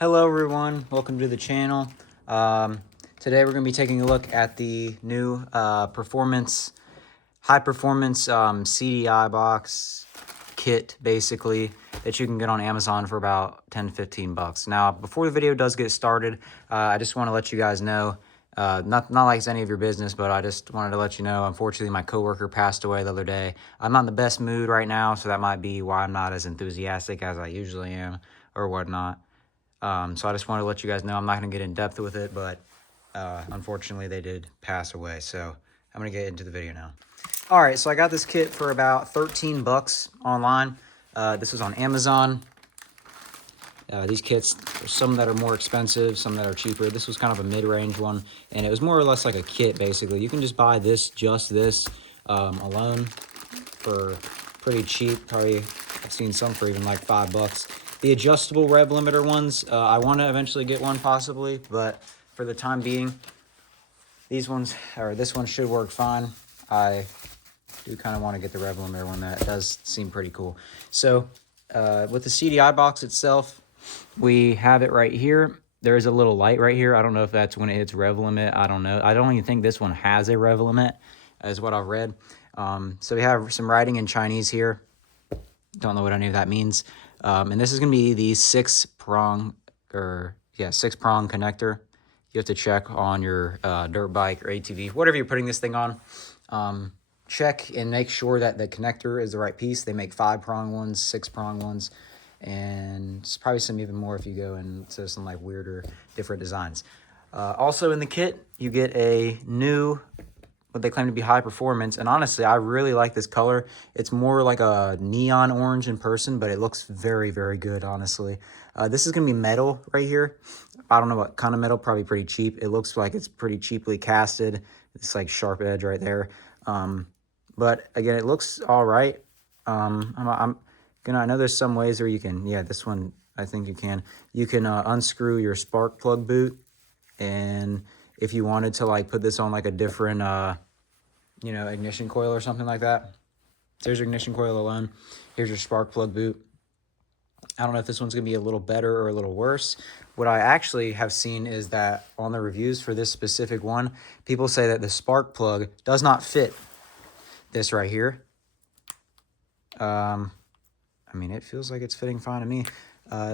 Hello everyone, welcome to the channel. Today we're going to be taking a look at the new high performance CDI box kit, basically, that you can get on Amazon for about 10 to 15 bucks. Now, before the video does get started, I just want to let you guys know, not like it's any of your business, but I just wanted to let you know, unfortunately, my coworker passed away the other day. I'm not in the best mood right now, so that might be why I'm not as enthusiastic as I usually am or whatnot. So I just wanted to let you guys know I'm not going to get in depth with it, but unfortunately they did pass away. So I'm going to get into the video now. All right, so I got this kit for about 13 bucks online. This was on Amazon. These kits, there's some that are more expensive, some that are cheaper. This was kind of a mid-range one, and it was more or less like a kit, basically. You can just buy this, alone for pretty cheap. Probably I've seen some for even like $5. The adjustable rev limiter ones, I want to eventually get one possibly, but for the time being, this one should work fine. I do kind of want to get the rev limiter one. That does seem pretty cool. So with the CDI box itself, we have it right here. There is a little light right here. I don't know if that's when it hits rev limit. I don't know. I don't even think this one has a rev limit, as what I've read. So we have some writing in Chinese here. Don't know what any of that means. And this is going to be the six prong connector. You have to check on your dirt bike or ATV, whatever you're putting this thing on. Check and make sure that the connector is the right piece. They make 5-prong ones, 6-prong ones, and it's probably some even more if you go into some like weirder, different designs. Also in the kit, you get a new, what they claim to be high performance, and honestly, I really like this color. It's more like a neon orange in person, but it looks very, very good, honestly. This is going to be metal right here. I don't know what kind of metal, probably pretty cheap. It looks like it's pretty cheaply casted. It's like sharp edge right there. But again, it looks all right. I know there's some ways where you can, this one, I think you can unscrew your spark plug boot. And if you wanted to like put this on like a different, ignition coil or something like that, there's your ignition coil alone. Here's your spark plug boot. I don't know if this one's going to be a little better or a little worse. What I actually have seen is that on the reviews for this specific one, people say that the spark plug does not fit this right here. It feels like it's fitting fine to me.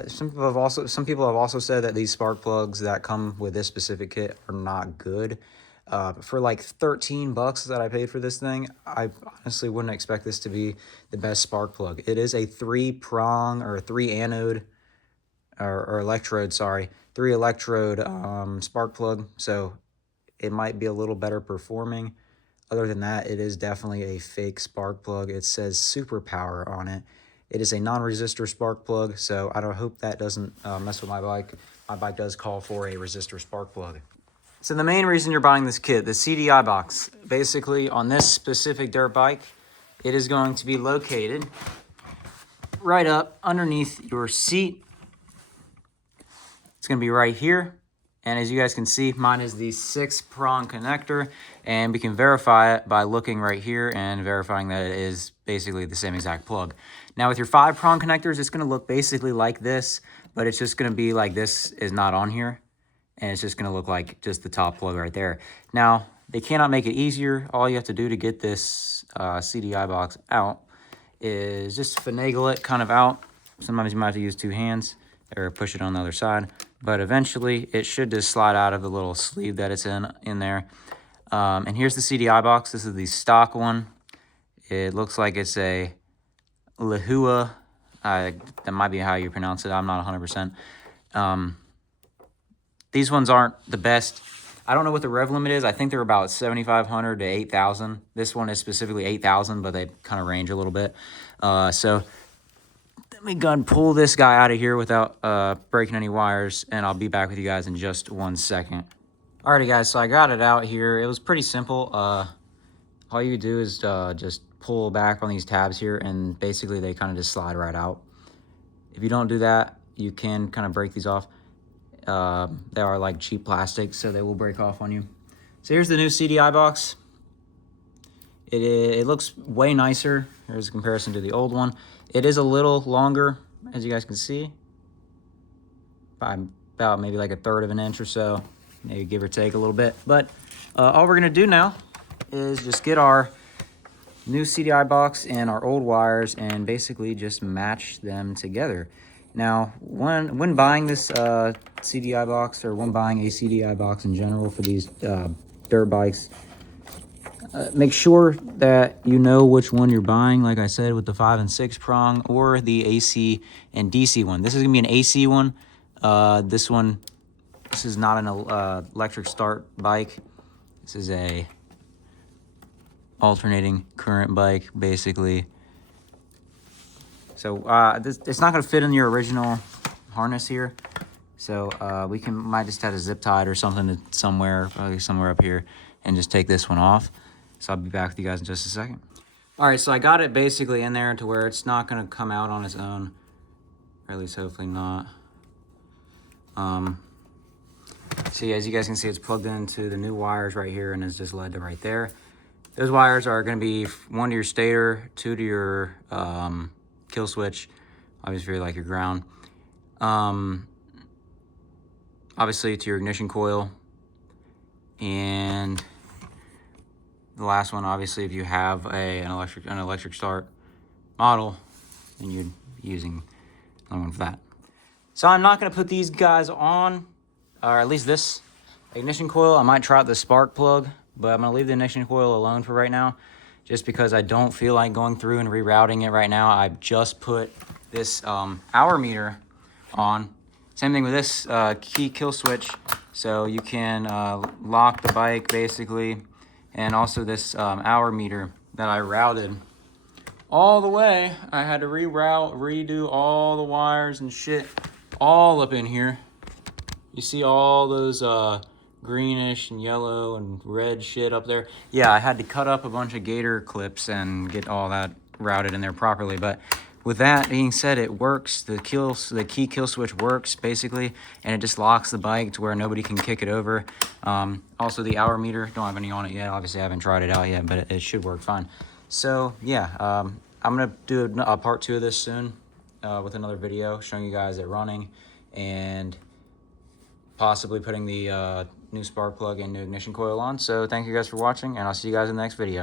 Some people have also said that these spark plugs that come with this specific kit are not good. For like 13 bucks that I paid for this thing, I honestly wouldn't expect this to be the best spark plug. It is a 3-prong or 3-anode or electrode, sorry, 3-electrode spark plug. So it might be a little better performing. Other than that, it is definitely a fake spark plug. It says superpower on it. It is a non-resistor spark plug, so I don't hope that doesn't mess with my bike. My bike does call for a resistor spark plug. So the main reason you're buying this kit, the CDI box, basically on this specific dirt bike, it is going to be located right up underneath your seat. It's going to be right here. And as you guys can see, mine is the 6-prong connector, and we can verify it by looking right here and verifying that it is basically the same exact plug. Now with your 5-prong connectors, it's going to look basically like this, but it's just going to be like this is not on here, and it's just going to look like just the top plug right there. Now, they cannot make it easier. All you have to do to get this CDI box out is just finagle it kind of out. Sometimes you might have to use 2 hands or push it on the other side, but eventually it should just slide out of the little sleeve that it's in there. And here's the CDI box. This is the stock one. It looks like it's a Lehua. That might be how you pronounce it. I'm not 100%. These ones aren't the best. I don't know what the rev limit is. I think they're about 7,500 to 8,000. This one is specifically 8,000, but they kind of range a little bit. So let me go and pull this guy out of here without breaking any wires, and I'll be back with you guys in just 1 second. Alrighty guys, so I got it out here. It was pretty simple. All you do is just pull back on these tabs here, and basically they kind of just slide right out. If you don't do that, you can kind of break these off. They are like cheap plastic, so they will break off on you. So here's the new CDI box. It looks way nicer. Here's a comparison to the old one. It is a little longer, as you guys can see. about maybe like 1/3 of an inch or so, maybe give or take a little bit. But all we're gonna do now is just get our new CDI box and our old wires and basically just match them together. Now, when buying this CDI box, or when buying a CDI box in general for these dirt bikes, make sure that you know which one you're buying, like I said, with the 5 and 6 prong or the AC and DC one. This is gonna be an AC one. This is not an electric start bike. This is a alternating current bike, basically. So it's not gonna fit in your original harness here. So might just have to zip tie it or something somewhere, probably somewhere up here, and just take this one off. So I'll be back with you guys in just a second. All right, so I got it basically in there to where it's not gonna come out on its own, or at least hopefully not. So yeah, as you guys can see, it's plugged into the new wires right here and it's just led to right there. Those wires are gonna be 1 to your stator, 2 to your kill switch, obviously like your ground. Obviously to your ignition coil, and the last one, obviously, if you have an electric start model, then you're using another one for that. So I'm not going to put these guys on, or at least this ignition coil. I might try out the spark plug, but I'm going to leave the ignition coil alone for right now, just because I don't feel like going through and rerouting it right now. I just put this hour meter on. Same thing with this key kill switch, so you can lock the bike basically. And also this hour meter that I routed all the way. I had to redo all the wires and shit all up in here. You see all those greenish and yellow and red shit up there? Yeah, I had to cut up a bunch of gator clips and get all that routed in there properly. But with that being said, it works. The key kill switch works basically, and it just locks the bike to where nobody can kick it over. Also the hour meter, don't have any on it yet. Obviously I haven't tried it out yet, but it should work fine. So yeah, I'm gonna do a part 2 of this soon with another video showing you guys it running and possibly putting the new spark plug and new ignition coil on. So thank you guys for watching, and I'll see you guys in the next video.